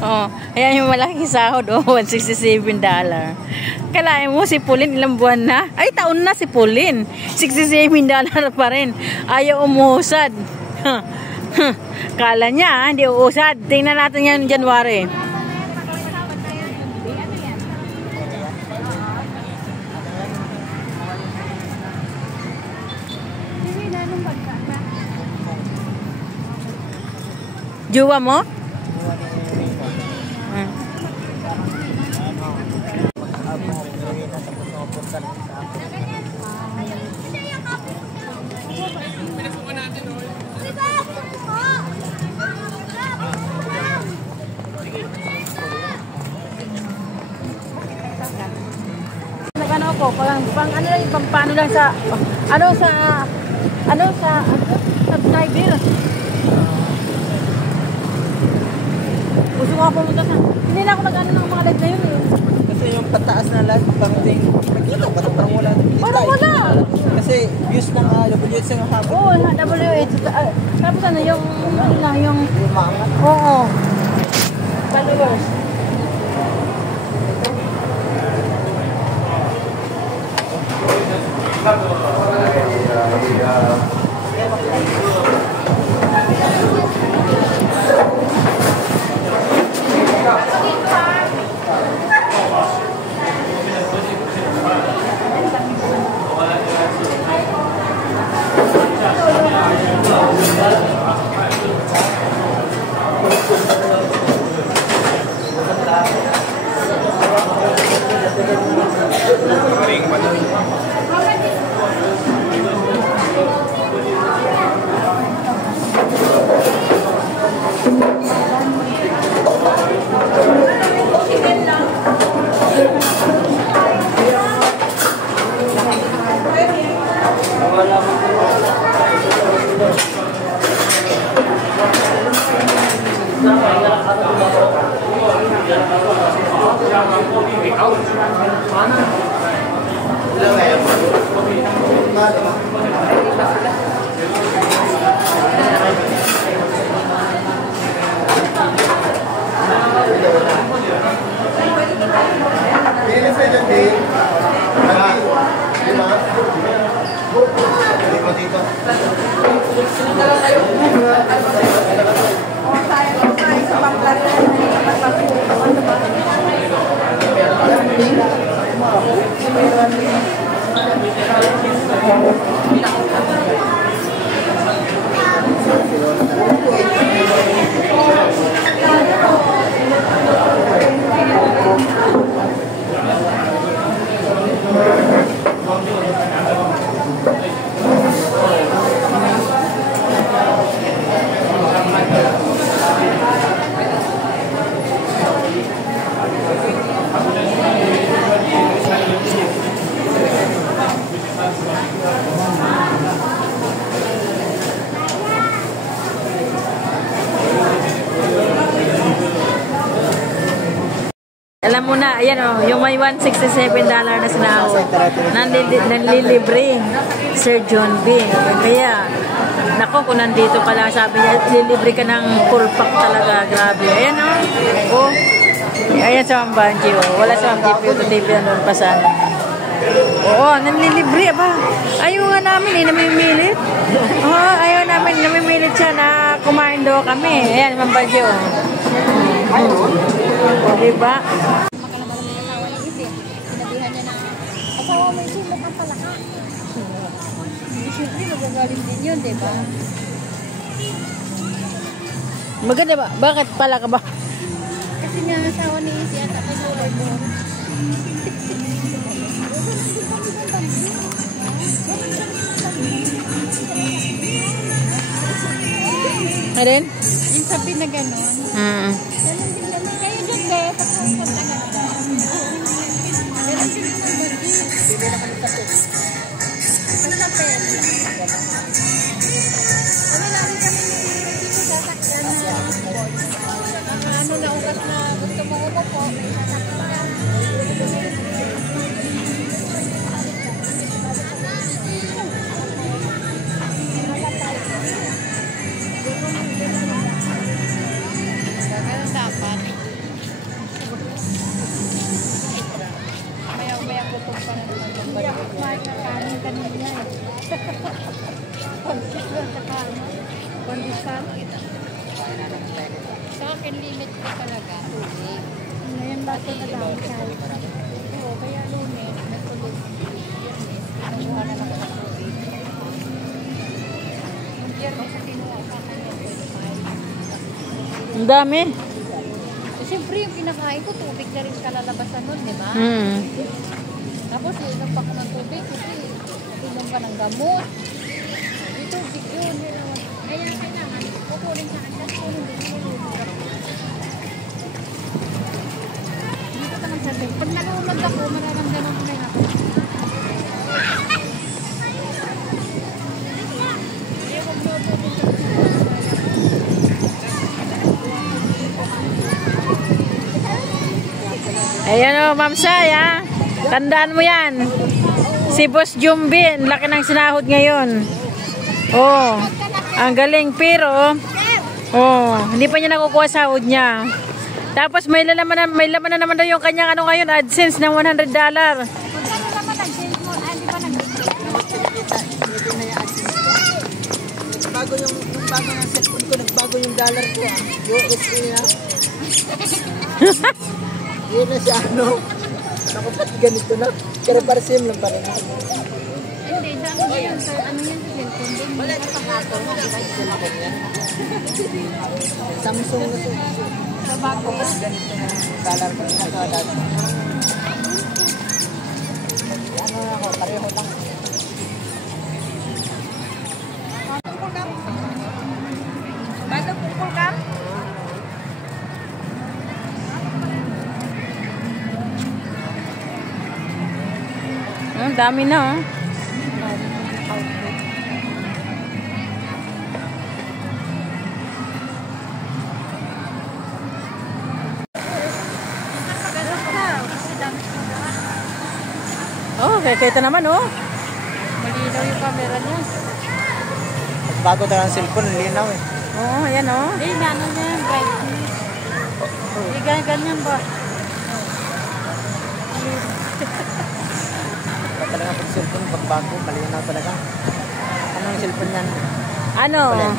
Oh, ayan yung malaking sahod, oh, $167. Kalahin mo si Pauline ilang buwan na? Ay, taon na si Pauline. $67 pa rin. Ayaw umusad. Kala niya, hindi uusad. Tingnan natin yan January. Juwa mo? Ano po, pang ano lang, paano lang sa subscriber. Gusto ko pumunta sa. Hindi na ako nag-ano ng mga live na yun eh. Kasi yung pataas na live, parang ting makita, parang wala. Parang wala. Kasi views ng WH yung hapon. Oo, WH. Tapos ano yung, oo. Followers. Alam mo na, ayan o, yung may $167 na sinahod. Nanlilibre, Sir John B. Kaya, nako, kung nandito ka lang, sabi niya, lilibre ka ng full pack talaga. Grabe. Ayan o. Oh. Ayan sa Mambanji o. Wala sa Mambanji, Puto TV na doon pa sana. Oo, nanlilibre. Aba, ayaw nga namin eh, namimilit. Oo, ayaw namin, namimilit siya na kumain daw kami. Ayan, Mambanji o. O, diba? Sinabihan niya na, asawa mo yung silot ang palaka. Siyempre, magagaling din yun, diba? Maganda ba? Bakit pala ka ba? Kasi nga asawa ni Isi at ako kulay mo. Arin? Yung sabi na gano'n. Ganun din naman. Kayo dyan ba? Pagpunta na ba? Ganun din naman ba? Hindi naman yung tapos. Ang tapos. Ano lang kami dito sasakyan na ano na ugat na gusto mo upo po. May sasakyan. Kondisyon, saka kondisyon. Sa akin, limit ko talaga. Tubig. Ngayon ba ito na-downside? Oo, kaya Lunes, nagtuloy. Biyernes, kinuha na naman ang tubig. Yung Biyernes sa kinuha sa kanya, 25. Ang dami. Siyempre, yung kinakain ko, tubig na rin kalalabasan nun, di ba? Tapos, inom pa ko ng tubig kasi inom ka ng gamot. Ito, tubig yun. Kaya kailangan, kukunin sa kanya. Dito ka nang sabi. Pag nalulog ako, mararamdaman ko na yun ako. Ayaw ko blobobin ka. Ayan o, Ma'am Sai, ha? Tandaan mo yan. Si Boss Jumbin, laki ng sinahod ngayon. Oh, ang galing, pero hindi pa niya nakukuha sahod niya. Tapos may laman na naman daw yung kanyang ano ngayon, AdSense ng $100. Magkano naman nag-change mo? Di ba Bago yung bago ng cellphone ko, nagbago yung dollar ko USA na. Yun na siya ano. Naku, ba't ganito na? Pero para sim lang pa rin. Hindi, dami ba yun sa ano yan sa cellphone din? Wala na pang-Apple na device sila ko yan. Samsung na siya. Sa bago. Ganito na dollar ko na sa dati. Ano ako, pareho lang. Bago pupul ka? Dami na, oh. Oh, kaya naman, oh. Malinaw yung camera niya. Bago talaga ang cellphone, linaw eh. Oh, ayan, oh. Hindi, ano niya yung brightness. Hindi, ganyan ba? Talaga pag cellphone, pag bago, malinaw talaga. Anong cellphone yan? Ano? Wala.